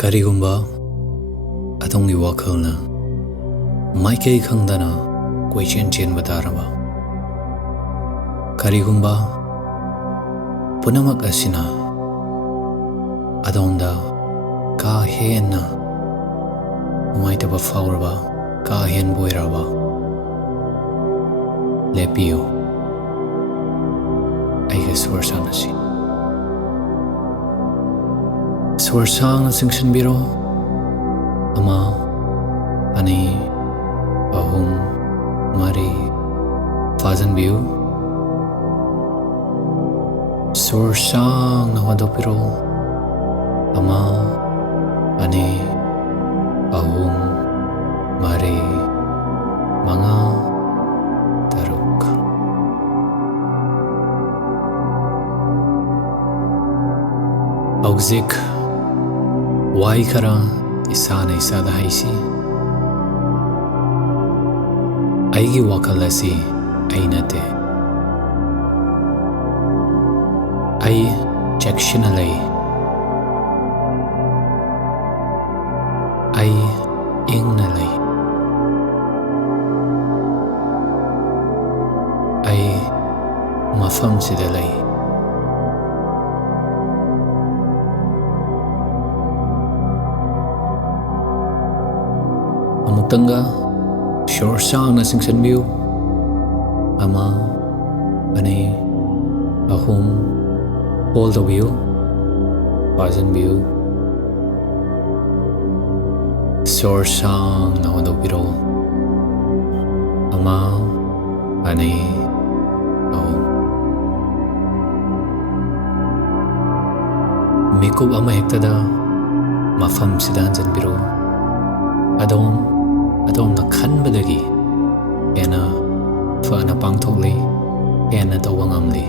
Karigumba adongi wakhalna maikei khangdana koi chen bataraba. Karigumba punamak asina adonda ka henna maitaba fauraba ka hen boiraba lepiyo aiga swarsanasi. Swarsang singshan biro ama ani ahum mari fazan biu Swarsang nawadopiro ama ani ahum mari mga taruk. Augzik wai kara isana isada haisi aigi wakalasi ainate ai chectionalai ai ingnalai ai mafam sidalai Amutanga Swarsang na singshan biu ama ani ahum poldo biu fazan biu Swarsang na wadopiro ama ani ahum mikub ama hektada mafam sidan jan biro adom na khanbadagi ena fana pangthokli ena tawang amli